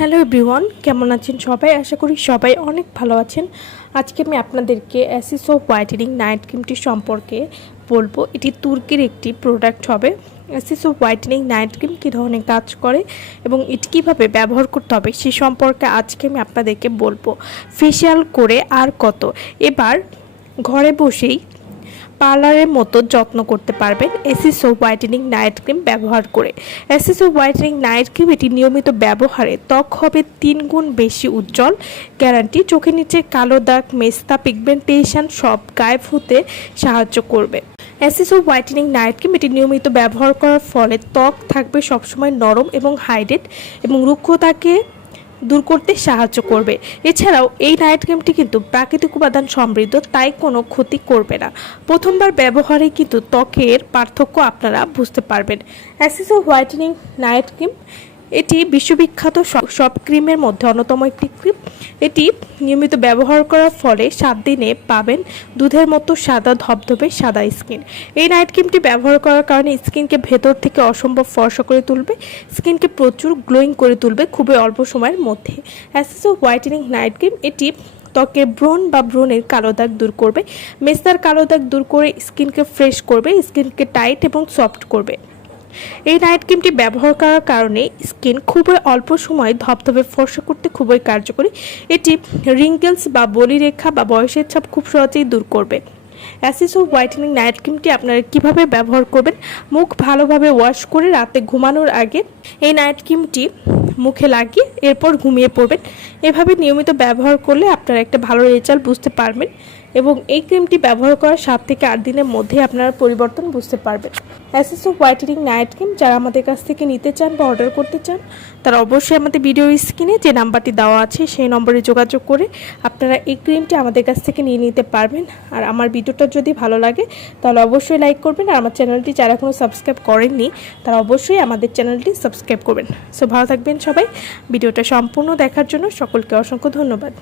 Hello everyone, কেমন আছেন সবাই? আশা করি সবাই অনেক ভালো আছেন। আজকে আমি আপনাদেরকে অ্যাসিসো হোয়াইটেনিং নাইট ক্রিমটি সম্পর্কে বলব। এটি তুর্কির একটি প্রোডাক্ট হবে। অ্যাসিসো হোয়াইটেনিং নাইট ক্রিম কী ধরনের কাজ করে এবং এটি কীভাবে ব্যবহার করতে হবে সে সম্পর্কে আজকে আমি আপনাদেরকে বলব। ফেশিয়াল করে আর কত। এবার ঘরে বসেই পার্লারের মতো যত্ন করতে পারবেন এসিসো হোয়াইটেনিং নাইট ক্রিম ব্যবহার করে। এসিসো হোয়াইটেনিং নাইট ক্রিম এটি নিয়মিত ব্যবহারে ত্বক হবে তিন গুণ বেশি উজ্জ্বল, গ্যারান্টি চোখের নিচে কালো দাগ, মেস্তা, পিগমেন্টেশন সব গায়েব হতে সাহায্য করবে। অ্যাসিসো হোয়াইটেনিং নাইট ক্রিম এটি নিয়মিত ব্যবহার করার ফলে ত্বক থাকবে সবসময় নরম এবং হাইড্রেট এবং রুক্ষতাকে দূর করতে সাহায্য করবে। এছাড়াও, এই নাইট ক্রিমটি কিন্তু প্রাকৃতিক উপাদান সমৃদ্ধ, তাই কোনো ক্ষতি করবে না। প্রথমবার ব্যবহারে কিন্তু ত্বকের পার্থক্য আপনারা বুঝতে পারবেন। অ্যাসিসো হোয়াইটেনিং নাইট ক্রিম এটি বিশ্ববিখ্যাত সব ক্রিমের মধ্যে অন্যতম একটি ক্রিম এটি নিয়মিত ব্যবহার করার ফলে সাত দিনে পাবেন দুধের মতো সাদা ধবধবে সাদা স্কিন। এই নাইট ক্রিমটি ব্যবহার করার কারণে স্কিনকে ভেতর থেকে অসম্ভব ফর্সা করে তুলবে, স্কিনকে প্রচুর গ্লোয়িং করে তুলবে খুবই অল্প সময়ের মধ্যে। অ্যাসেসো হোয়াইটেনিং নাইট ক্রিম এটি ত্বকের ব্রণ বা ব্রণের কালো দাগ দূর করবে, মেস্তার কালো দাগ দূর করে স্কিনকে ফ্রেশ করবে, স্কিনকে টাইট এবং সফট করবে। এই নাইট ক্রিমটি ব্যবহার করার কারণে স্কিন খুবই অল্প সময়ে ধপধপে ফর্সা করতে খুবই কার্যকরী। এটি রিঙ্কেলস বা বলিরেখা বা বয়সের ছাপ খুব সহজেই দূর করবে। অ্যাসিসো হোয়াইটেনিং নাইট ক্রিমটি আপনারা কীভাবে ব্যবহার করবেন? মুখ ভালোভাবে ওয়াশ করে রাতে ঘুমানোর আগে এই নাইট ক্রিমটি মুখে লাগিয়ে এরপর ঘুমিয়ে পড়বেন। এভাবে নিয়মিত ব্যবহার করলে আপনারা একটা ভালো রেজাল্ট বুঝতে পারবেন। এবং এই ক্রিমটি ব্যবহার করার সাত থেকে আট দিনের মধ্যে আপনারা পরিবর্তন বুঝতে পারবেন। অ্যাসেসো হোয়াইটেনিং নাইট ক্রিম যারা আমাদের কাছ থেকে নিতে চান বা অর্ডার করতে চান, তারা অবশ্যই আমাদের ভিডিও স্ক্রিনে যে নাম্বারটি দেওয়া আছে, সেই নম্বরে যোগাযোগ করে আপনারা এই ক্রিমটি আমাদের কাছ থেকে নিয়ে নিতে পারবেন। আর আমার ভিডিওটা যদি ভালো লাগে, তাহলে অবশ্যই লাইক করবেন। আর আমার চ্যানেলটি যারা এখনও সাবস্ক্রাইব করেননি, তারা অবশ্যই আমাদের চ্যানেলটি সাবস্ক্রাইব করবেন। সো ভালো থাকবেন সবাই। ভিডিওটা সম্পূর্ণ দেখার জন্য সকলকে অসংখ্য ধন্যবাদ।